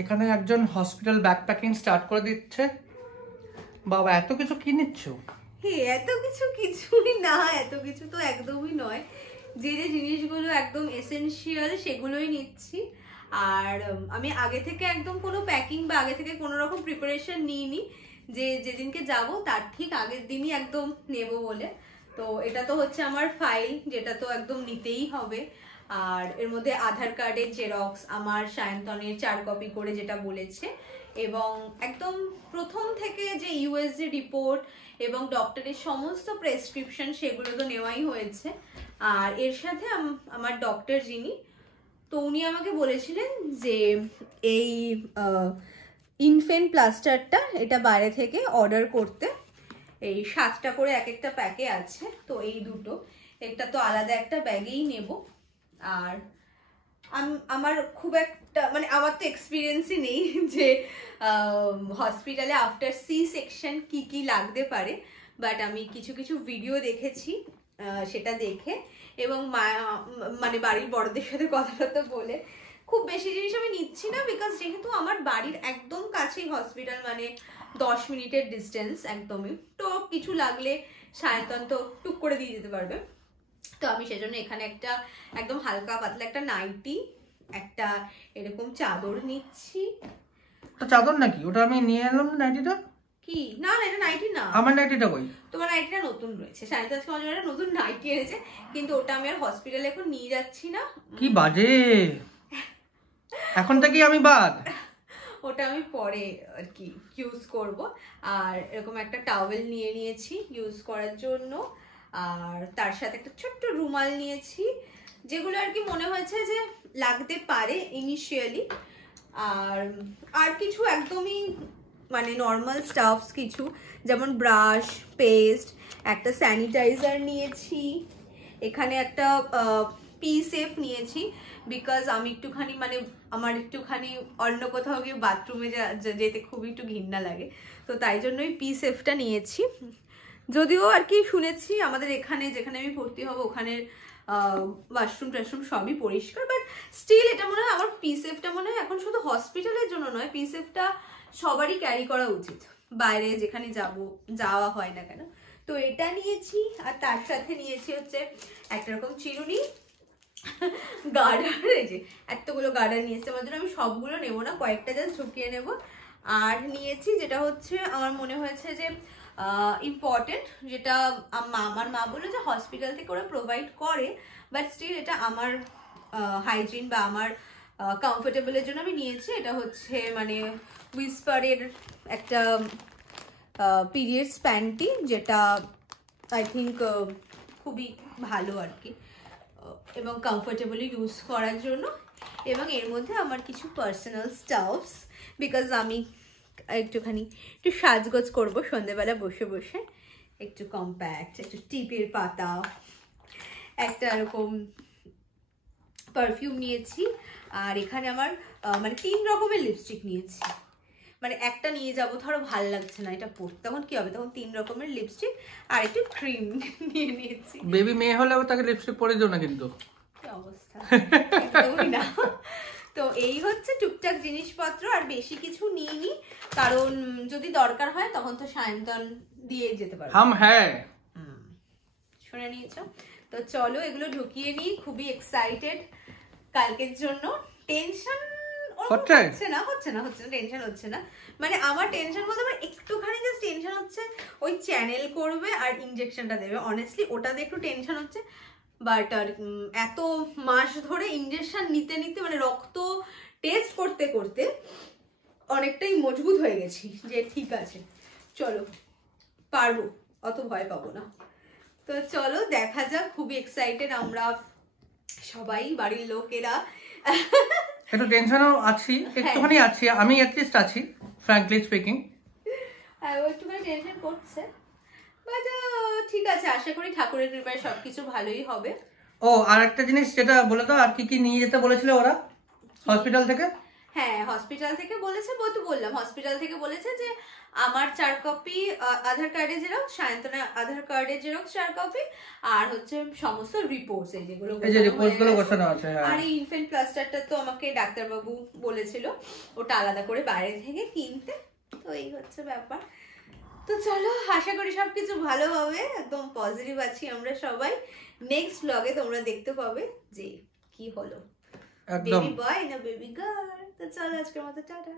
এখানে একজন hospital backpacking start করে দিচ্ছে। বাবা এত কিছু কি নিচ্ছ? এত কিছু কিছুই না, এত কিছু তো একদমই নয়। যে যে জিনিসগুলো একদম এসেনশিয়াল সেগুলোই নিচ্ছি। আর আমি আগে থেকে একদম কোনো প্যাকিং বা আগে থেকে কোনো রকম প্রিপারেশন নিইনি, যে যেদিনকে যাব তার ঠিক আগের দিনই একদম নেব বলে। তো এটা তো হচ্ছে আমার ফাইল, যেটা তো একদম নিতেই হবে। আর এর মধ্যে আধার কার্ডের জেরক্স, আমার সায়ন্তনের 4 কপি করে যেটা বলেছে, এবং একদম প্রথম থেকে যে ইউএসজি রিপোর্ট এবং ডক্টরের সমস্ত প্রেসক্রিপশন সেগুলো তো নেওয়াই হয়েছে। আর এর সাথে আমার ডক্টর যিনি, তো উনি আমাকে বলেছিলেন যে এই ইনফেন্ট প্লাস্টারটা এটা বাইরে থেকে অর্ডার করতে। এই 7টা করে এক একটা প্যাকে আছে, তো এই দুটো একটা তো আলাদা একটা ব্যাগেই নেব। আর আমার খুব একটা মানে আমার তো এক্সপিরিয়েন্সই নেই যে হসপিটালে আফটার সি সেকশন কি কি লাগতে পারে, বাট আমি কিছু কিছু ভিডিও দেখেছি, সেটা দেখে এবং মানে বাড়ির বড়দের সাথে কথাটা বলে খুব বেশি জিনিস আমি নিচ্ছি না, বিকজ যেহেতু আমার বাড়ির একদম কাছেই হসপিটাল, মানে 10 মিনিটের ডিস্টেন্স একদমই। তো কিছু লাগলে সায়ন্তন তো টুক করে দিয়ে যেতে পারবে। তো আমি সেজন্য এখানে একটা একদম হালকা পাতলা একটা নাইটি, একটা এরকম চাদর নিচ্ছি। চাদর নাকি ওটা? আমি নিয়ে এলাম নাইটিটা। কি না না, এটা নাইটি না। আমার নাইটিটা কই? তোমার নাইটিটা নতুন রয়েছে, সায়ন্তন আজকে আমার একটা নতুন নাইটি এনেছে, কিন্তু ওটা আমি আর হসপিটালে এখন নিয়ে যাচ্ছি না। কি বাজে, এখন থেকে আমি বাদ। ওটা আমি পরে আর কি ইউজ করব। আর এরকম একটা টাওয়েল নিয়ে নিয়েছি ইউজ করার জন্য, আর তার সাথে একটা ছোট্ট রুমাল নিয়েছি, যেগুলো আর কি মনে হয়েছে যে লাগতে পারে ইনিশিয়ালি। আর কিছু একদমই মানে নর্মাল স্টাফস কিছু, যেমন ব্রাশ, পেস্ট, একটা স্যানিটাইজার নিয়েছি, এখানে একটা পিসেফ নিয়েছি, বিকজ আমি একটুখানি মানে আমার একটুখানি অন্য কোথাও গিয়ে বাথরুমে যেতে খুব একটু ঘৃণা লাগে, তো তাই জন্যই পিসেফটা নিয়েছি। যদিও আর কি শুনেছি আমাদের এখানে যেখানে আমি ভর্তি হব ওখানের ওয়াশরুম টাশরুম সবই পরিষ্কার, বাট স্টিল এটা মনে হয় আমার পিসেফটা মনে হয় এখন শুধু হসপিটালের জন্য নয়, পিসেফটা সবারই ক্যারি করা উচিত, বাইরে যেখানে যাওয়া হয় না কেন। তো এটা নিয়েছি, আর তার সাথে নিয়েছি হচ্ছে একটা রকম চিরুনি, গার্ডার, এই যে এতগুলো গার্ডার নিয়েছি আমার জন্য। আমি সবগুলো নেবো না, কয়েকটা জাস্ট ঢুকিয়ে নেব। আর নিয়েছি যেটা হচ্ছে আমার মনে হয়েছে যে ইম্পর্টেন্ট, যেটা আমার মা বললো যে হসপিটাল থেকে ওরা প্রোভাইড করে, বাট স্টিল এটা আমার হাইজিন বা আমার কমফোর্টেবলের জন্য আমি নিয়েছি। এটা হচ্ছে মানে উইসপারের একটা পিরিয়ডস প্যান্টি, যেটা আই থিঙ্ক খুবই ভালো আর কি, এবং কমফোর্টেবলি ইউজ করার জন্য। এবং এর মধ্যে আমার কিছু পার্সোনাল স্টাফস, বিকজ আমি একটু সাজগোজ করবো সন্ধ্যেবেলা বসে বসে, একটু কম্প্যাক্ট, একটু টিপের পাতা, একটা এরকম পারফিউম নিয়েছি। আর এখানে আমার মানে 3 রকমের লিপস্টিক নিয়েছি, মানে একটা নিয়ে যাব ধরো ভাল লাগছে না এটা পরতে, তখন কি হবে, তখন 3 রকমের লিপস্টিক আর একটু ক্রিম নিয়ে নিয়েছি। বেবি মেয়ে হলেও তাকে লিপস্টিক পরে দিও না কিন্তু, কি অবস্থা, একদমই না। তো এই হচ্ছে টুকটাক জিনিসপত্র, আর বেশি কিছু নিইনি, কারণ যদি দরকার হয় তখন তো সায়ন্তন দিয়ে যেতে পারবে। হ্যাঁ শুনে নিয়েছো তো, চলো এগুলো ঢুকিয়ে নিই। খুবই এক্সাইটেড কালকের জন্য। টেনশন হচ্ছে না, টেনশন হচ্ছে না, মানে আমার টেনশন বলতে আমার একটুখানি জাস্ট টেনশন হচ্ছে ওই চ্যানেল করবে আর ইনজেকশনটা দেবে, অনেস্টলি ওটাতে একটু টেনশন হচ্ছে। বাট আর এত মাস ধরে ইনজেকশন নিতে নিতে মানে রক্ত টেস্ট করতে করতে অনেকটাই মজবুত হয়ে গেছি যে ঠিক আছে চলো পারবো, অত ভয় পাবো না। তো চলো দেখা যাক, খুবই এক্সাইটেড আমরা সবাই, বাড়ির লোকেরা। একটু টেনশনও আছি, একটুখানি আছি আমি, অ্যাটলিস্ট আছি ফ্র্যাঙ্কলি স্পিকিং। হ্যাঁ ও একটুখানি টেনশন করছে, বাট ঠিক আছে, আশা করি ঠাকুরের কৃপায় সবকিছু ভালোই হবে। ও আর একটা জিনিস যেটা বলে দাও, আর কি কি নিয়ে যেতে বলেছিল ওরা হসপিটাল থেকে? হ্যাঁ হসপিটাল থেকে বলেছে, তো বললাম হসপিটাল থেকে বলেছে যে আমার 4 কপি আধার কার্ডের জেরক্স, সায়ন্তনা আধার কার্ডের জেরক্স 4 কপি, আর হচ্ছে সমস্ত রিপোর্টস এই যেগুলো এই যে রিপোর্টস গুলো গোছানো আছে। হ্যাঁ আর এই ইনফেন্ট প্লাস্টারটা তো আমাকে ডাক্তারবাবু বলেছিল ওটা আলাদা করে বাইরে থেকে কিনতে। তো এই হচ্ছে ব্যাপার। তো চলো আশা করি সবকিছু ভালো হবে, একদম পজিটিভ আছি আমরা সবাই। নেক্সট ব্লগে তোমরা দেখতে পাবে যে কি হলো, একদম বেবি বয় না বেবি গার্ল। তো চলো আজকের মতো টাটা।